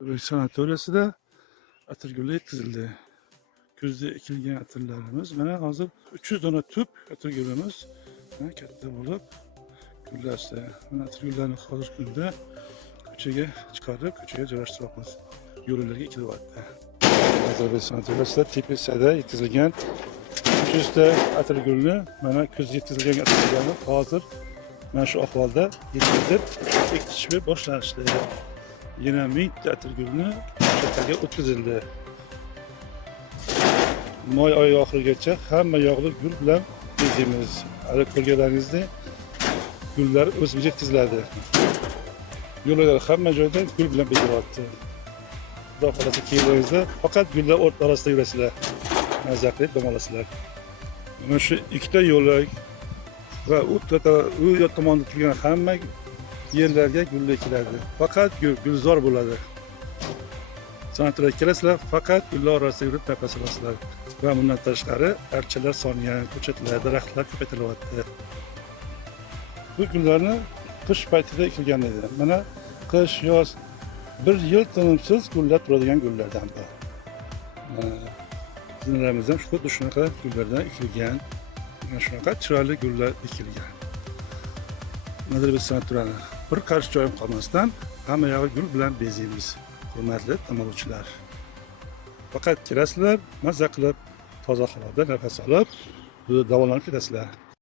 Sanatoriyasida atirgullar yetkazildi. Kuzda ekilgan atirlarimiz mana hozir 300 dona tub atirgulimiz mana katta bo'lib gullashdi. Mana atirgullarni hozirgi kunda ko'chaga chiqarib, ko'chaga joylashtiryapmiz. Yo'llarga ekilyapti. Sanatoriyasida tepisida yetkazilgan 300 ta atirgulni mana kuzda yetkazilgan atirgullarni hozir mana shu ahvolda yetkazib ekishga boshlanishdi. Yana 1000 ta atirgulni ko'chaga o'tkazildi. May oyi oxirigacha hamma yog'li gul bilan bezaymiz. Hali ko'rganlaringizdek gullar o'zimizga yetkaziladi. Yo'llar hamma joyda gul bilan bezilyapti. Xudo xolasa kelingizda faqat gullar orasida yurasizlar. Mazza qilib dam olasizlar. Mana shu ikkita yo'lak va u tomonda turgan hamma yerlarga gullar ekiladi. Faqat gulzor bo'ladi. Sanatoriyaga kelasizlar, faqat gullar orasida yurib nafas olasizlar. Va bundan tashqari archalar soni, ko'chatlar, daraxtlar ko'paytirilyapti. Bu gullarni qish paytida ekilgan edi. Mana qish, yoz bir yil tinimsiz gullab turadigan gullardan bu. Zinlarimiz ham xuddi shunaqa gullardan ekilgan. Mana shunaqa chiroyli gullar ekilgan. Nazarbek sanatoriyani bir qarich joyim qolmasdan hamma yog'i gul bilan bezaymiz. Hurmatli tomoshabinlar. Faqat kelasizlar, mazza qilib, toza havoda nafas olib, davolanib ketasizlar.